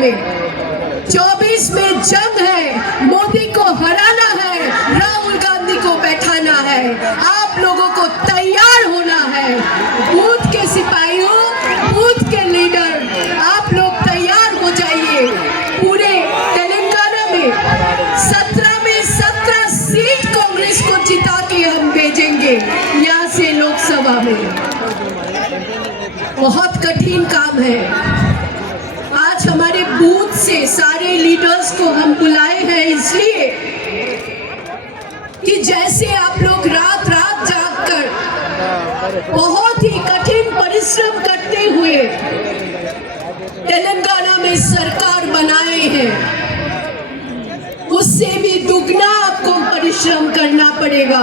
में 24 में जंग है, मोदी को हराना है, राहुल गांधी को बैठाना है। आप लोगों को तैयार होना है। बूथ के सिपाहियों, बूथ के लीडर, आप लोग तैयार हो जाइए। पूरे तेलंगाना में 17 में 17 सीट कांग्रेस को जिता के हम भेजेंगे यहाँ से लोकसभा में। बहुत कठिन काम है। आज हमारे बूथ से सारे लीडर्स को हम बुलाए हैं इसलिए कि जैसे आप लोग रात रात जागकर बहुत ही कठिन परिश्रम करते हुए तेलंगाना में सरकार बनाए हैं, उससे भी दुगना आपको परिश्रम करना पड़ेगा।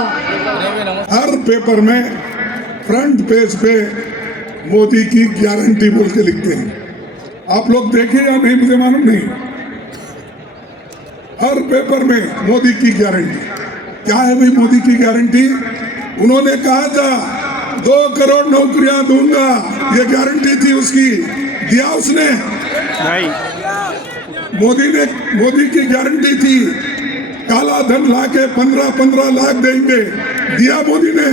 हर पेपर में फ्रंट पेज पे मोदी की गारंटी बोल के लिखते हैं। आप लोग देखे या नहीं मुझे मालूम नहीं। हर पेपर में मोदी की गारंटी। क्या है भाई मोदी की गारंटी? उन्होंने कहा था 2 करोड़ नौकरियां दूंगा, ये गारंटी थी उसकी। दिया उसने? नहीं। मोदी की गारंटी थी काला धन लाके 15-15 लाख देंगे, दिया मोदी ने।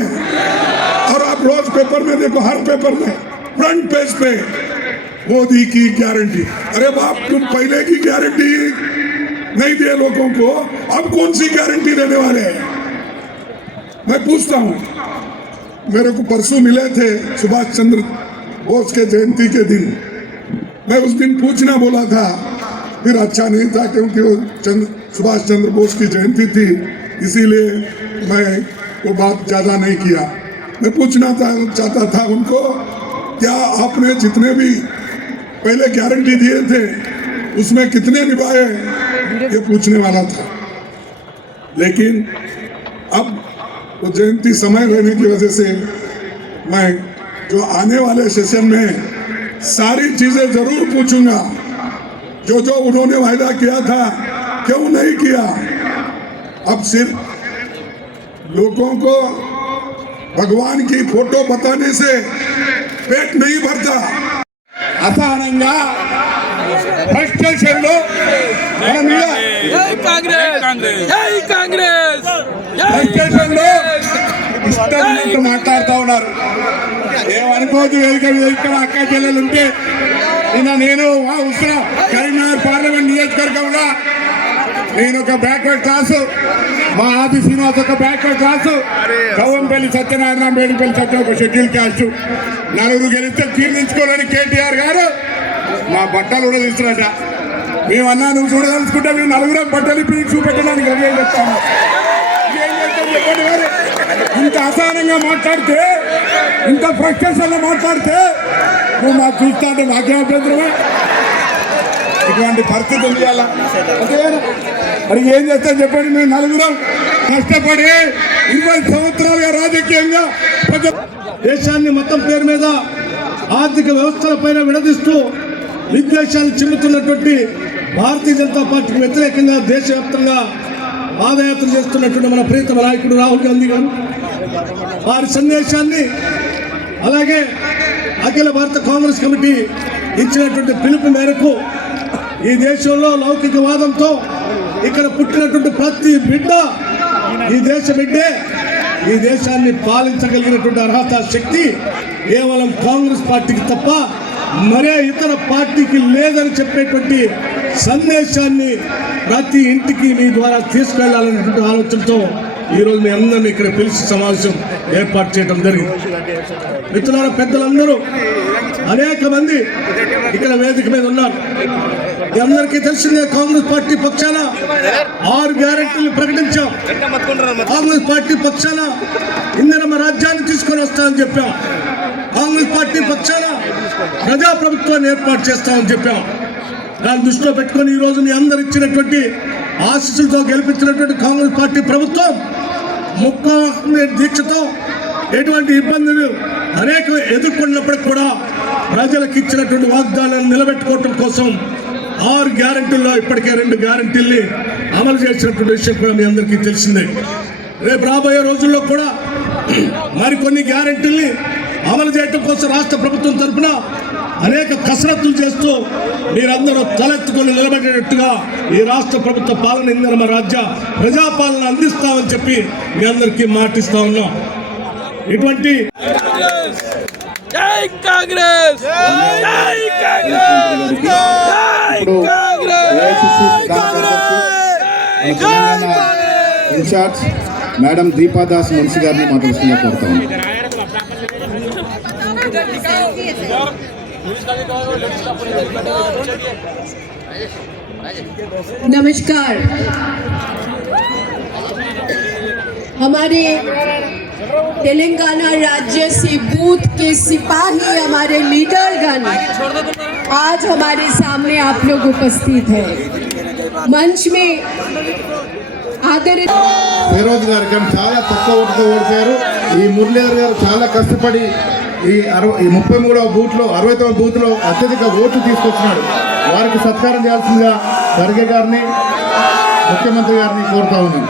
और आप रोज पेपर में देखो, हर पेपर में फ्रंट पेज पे मोदी की गारंटी। अरे बाप, तुम पहले की गारंटी नहीं दिए लोगों को, अब कौन सी गारंटी देने वाले हैं? मैं पूछता हूं। मेरे को परसों मिले थे सुभाष चंद्र बोस के जयंती के दिन। मैं उस दिन पूछना बोला था, फिर अच्छा नहीं था क्योंकि वो सुभाष चंद्र बोस की जयंती थी, इसीलिए मैं वो बात ज्यादा नहीं किया। मैं पूछना चाहता था उनको, क्या आपने जितने भी पहले गारंटी दिए थे उसमें कितने निभाए, ये पूछने वाला था। लेकिन अब वो जयंती समय रहने की वजह से मैं जो आने वाले सेशन में सारी चीजें जरूर पूछूंगा। जो जो उन्होंने वायदा किया था क्यों नहीं किया। अब सिर्फ लोगों को भगवान की फोटो बताने से पेट नहीं भरता। అసహనంగా ఫ్రస్ట్రేషన్ లో మన మీద ఫ్రస్ట్రేషన్ లో ఇష్టం మాట్లాడుతూ ఉన్నారు. ఏమనుకోవద్దు, వేదిక అక్క చెల్లెలు ఉంటే నిన్న నేను ఉస్రా కరీంనగర్ పార్లమెంట్ నియోజకవర్గంలో నేను ఒక బ్యాక్వర్డ్ క్లాసు, మా ఆది శ్రీనివాస్ ఒక బ్యాక్వర్డ్ క్లాసు, కవ్వంపల్లి సత్యనారాయణ, మేడిపల్లి సత్య ఒక షెడ్యూల్ క్యాస్ట్, 4 గెలిస్తే తీర్మించుకోవాలని కేటీఆర్ గారు మా బట్టలు కూడా తీస్తున్నట. మేమన్నా నువ్వు చూడదలుచుకుంటే మేము 4 బట్టలు ఇప్పుడు చూపెట్టడానికి రెడీ చెప్తాము. ఇంత అసహనంగా మాట్లాడితే, ఇంత ఫ్రస్ట్రేషన్లో మాట్లాడితే నువ్వు మాకు చూస్తా అంటే మాకే అభ్యంతరమే. ఇటువంటి పరిస్థితి ఉండాలా అంతేనా? మరి ఏం చేస్తాం చెప్పండి. మేము 4 కష్టపడి 20 సంవత్సరాలుగా రాజకీయంగా దేశాన్ని మొత్తం పేరు మీద ఆర్థిక వ్యవస్థల పైన విడదీస్తూ విద్వేషాలు చిమ్ముతున్నటువంటి భారతీయ జనతా పార్టీకి వ్యతిరేకంగా దేశవ్యాప్తంగా పాదయాత్ర చేస్తున్నటువంటి మన ప్రియతమ నాయకుడు రాహుల్ గాంధీ గారు వారి సందేశాన్ని, అలాగే అఖిల భారత కాంగ్రెస్ కమిటీ ఇచ్చినటువంటి పిలుపు మేరకు ఈ దేశంలో లౌకికవాదంతో ఇక్కడ పుట్టినటువంటి ప్రతి బిడ్డ ఈ దేశ బిడ్డే, ఈ దేశాన్ని పాలించగలిగినటువంటి అర్హత శక్తి కేవలం కాంగ్రెస్ పార్టీకి తప్ప మరే ఇతర పార్టీకి లేదని చెప్పేటువంటి సందేశాన్ని ప్రతి ఇంటికి మీ ద్వారా తీసుకెళ్లాలనేటువంటి ఆలోచనతో ఈరోజు మీ అందరినీ ఇక్కడ పిలిచి సమావేశం ఏర్పాటు చేయడం జరిగింది. మిత్రులారా, పెద్దలందరూ అనేక మంది ఇక్కడ వేదిక మీద ఉన్నారు. మీ అందరికీ తెలిసిందే, కాంగ్రెస్ పార్టీ పక్షాన 6 గ్యారెంటీలు ప్రకటించాం. కాంగ్రెస్ పార్టీ పక్షాన ఇందిరమ్మ రాజ్యాన్ని తీసుకొని వస్తామని చెప్పాం. కాంగ్రెస్ పార్టీ పక్షాన ప్రజాప్రభుత్వాన్ని ఏర్పాటు చేస్తామని చెప్పాం. దాన్ని దృష్టిలో పెట్టుకొని ఈరోజు మీ అందరు ఇచ్చినటువంటి ఆశీస్సులతో గెలిపించినటువంటి కాంగ్రెస్ పార్టీ ప్రభుత్వం ముక్క దీక్షతో ఎటువంటి ఇబ్బందులు అనేక ఎదుర్కొన్నప్పటికి కూడా ప్రజలకు ఇచ్చినటువంటి వాగ్దానాన్ని నిలబెట్టుకోవడం కోసం 6 గ్యారెంటీల్లో ఇప్పటికే 2 గ్యారెంటీల్ని అమలు చేసినటువంటి విషయం కూడా మీ అందరికీ తెలిసిందే. రేపు రాబోయే రోజుల్లో కూడా మరికొన్ని గ్యారెంటీల్ని అమలు చేయడం కోసం రాష్ట్ర ప్రభుత్వం తరఫున అనేక కసరత్తులు చేస్తూ మీరందరూ తలెత్తుకొని నిలబడేటట్టుగా ఈ రాష్ట్ర ప్రభుత్వ పాలన ఇందిరమ రాజ్య ప్రజాపాలన అందిస్తామని చెప్పి మీ అందరికీ మాటిస్తా ఉన్నాం. ఇటువంటి జై కాంగ్రెస్ జై కాంగ్రెస్ జై కాంగ్రెస్ ఇన్ఛార్జ్ మేడం దీపాదాస్ మున్సి గారిని మాట్లాడుతున్నా కోరుతాను. नमस्कार। हमारे तेलंगाना राज्य से बूथ के सिपाही हमारे लीडरगण आज हमारे सामने आप लोग उपस्थित हैं। मंच में आदरणीय ఫిరోజ్ గారు కానీ చాలా తక్కువ ఓటుతో ఓడిపోయారు. ఈ మురళీధర్ గారు చాలా కష్టపడి ఈ 33వ బూత్లో 69వ బూత్లో అత్యధిక ఓట్లు తీసుకొచ్చినాడు. వారికి సత్కారం చేయాల్సిందిగా ఖర్గే గారిని ముఖ్యమంత్రి గారిని కోరుతా ఉన్నాను.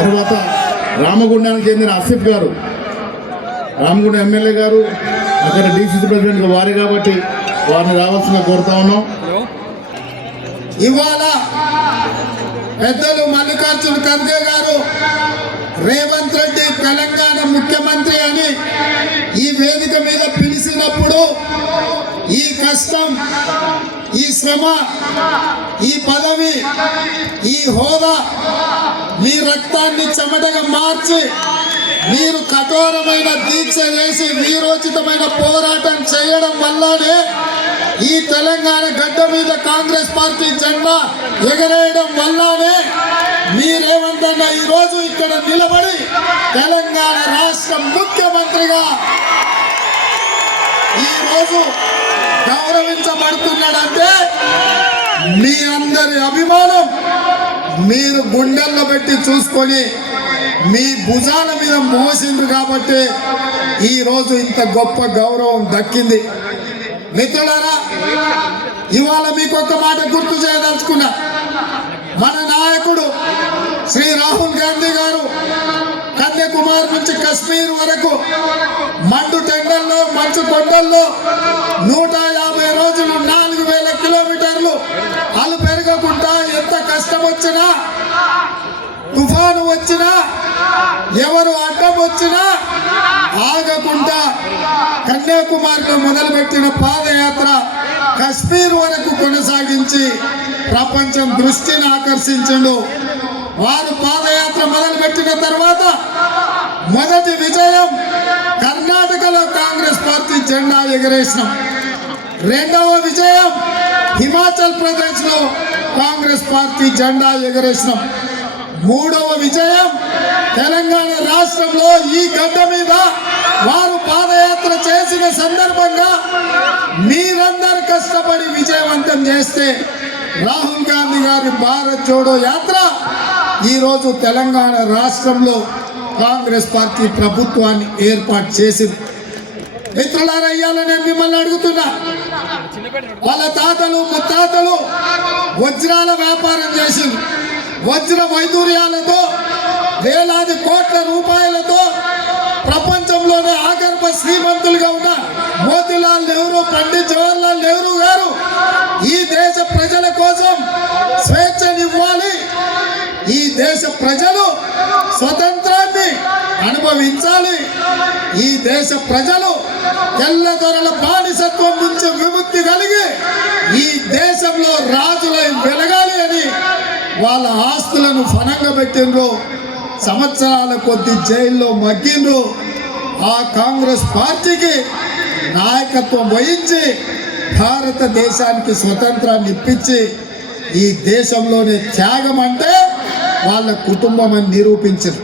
తర్వాత రామగుండానికి చెందిన ఆసిఫ్ గారు, రామగుండ ఎమ్మెల్యే గారు అక్కడ డీసీసీ ప్రెసిడెంట్ వారి కాబట్టి వారిని రావాల్సిందిగా కోరుతా ఉన్నాం. ఇవాళ పెద్దలు మల్లికార్జున ఖర్గే గారు రేవంత్ రెడ్డి తెలంగాణ ముఖ్యమంత్రి అని ఈ వేదిక మీద పిలిచినప్పుడు ఈ కష్టం, ఈ శ్రమ, ఈ పదవి, ఈ హోదా మీ రక్తాన్ని చెమటగా మార్చి మీరు కఠోరమైన దీక్ష చేసి వీరోచితమైన పోరాటం చేయడం వల్లనే ఈ తెలంగాణ గడ్డ మీద కాంగ్రెస్ పార్టీ జెండా ఎగరేయడం వల్లనే మీరేమందన్న ఈరోజు ఇక్కడ నిలబడి తెలంగాణ రాష్ట్ర ముఖ్యమంత్రిగా ఈరోజు గౌరవించబడుతున్నాడంటే మీ అందరి అభిమానం మీరు గుండెల్లో పెట్టి చూసుకొని మీ భుజాల మీద మోసిండ్రు కాబట్టి ఈరోజు ఇంత గొప్ప గౌరవం దక్కింది. మిత్రులారా, ఇవాళ మీకు ఒక మాట గుర్తు చేయదలుచుకున్నా. మన నాయకుడు శ్రీ రాహుల్ గాంధీ గారు కన్యాకుమారి నుంచి కశ్మీర్ వరకు మండు టెండల్లో మంచు కొండల్లో 150 రోజులు 4000 కిలోమీటర్లు అలు పెరగకుండా ఎంత కష్టం వచ్చినా, తుఫాను వచ్చినా, ఎవరు అడ్డం వచ్చినా ఆగకుండా కన్యాకుమారిలో మొదలుపెట్టిన పాదయాత్ర కశ్మీర్ వరకు కొనసాగించి ప్రపంచం దృష్టిని ఆకర్షించిండు. వారు పాదయాత్ర మొదలుపెట్టిన తర్వాత మొదటి విజయం కర్ణాటకలో కాంగ్రెస్ పార్టీ జెండా ఎగరేసినాం. రెండవ విజయం హిమాచల్ ప్రదేశ్లో కాంగ్రెస్ పార్టీ జెండా ఎగరేసినాం. మూడవ విజయం తెలంగాణ రాష్ట్రంలో ఈ గడ్డ మీద వారు పాదయాత్ర చేసిన సందర్భంగా మీరందరూ కష్టపడి విజయవంతం చేస్తే రాహుల్ గాంధీ గారి భారత్ జోడో యాత్ర ఈరోజు తెలంగాణ రాష్ట్రంలో కాంగ్రెస్ పార్టీ ప్రభుత్వాన్ని ఏర్పాటు చేసింది. మిత్రులారా, ఇయ్యాల నేను మిమ్మల్ని అడుగుతున్నా, వాళ్ళ తాతలు ముత్తాతలు వజ్రాల వ్యాపారం చేసింది. వజ్ర వైదూర్యాలతో వేలాది కోట్ల రూపాయలతో ప్రపంచంలోనే ఆగర్భ శ్రీమంతులుగా ఉన్న మోతీలాల్ నెహ్రూ, పండిత్ జవహర్లాల్ నెహ్రూ గారు ఈ దేశ ప్రజల కోసం స్వేచ్ఛనివ్వాలి, ఈ దేశ ప్రజలు స్వతంత్రాన్ని అనుభవించాలి, ఈ దేశ ప్రజలు తెల్లదొరల బానిసత్వం నుంచి విముక్తి కలిగి ఈ దేశంలో రాజులై వెలగాలి అని వాళ్ళ ఆస్తులను ఫనంగా పెట్టిండ్రు. సంవత్సరాల కొద్ది జైల్లో మగ్గిండ్రు. ఆ కాంగ్రెస్ పార్టీకి నాయకత్వం వహించి భారతదేశానికి స్వతంత్రాన్ని ఇప్పించి ఈ దేశంలోనే త్యాగం అంటే వాళ్ళ కుటుంబం అని నిరూపించారు.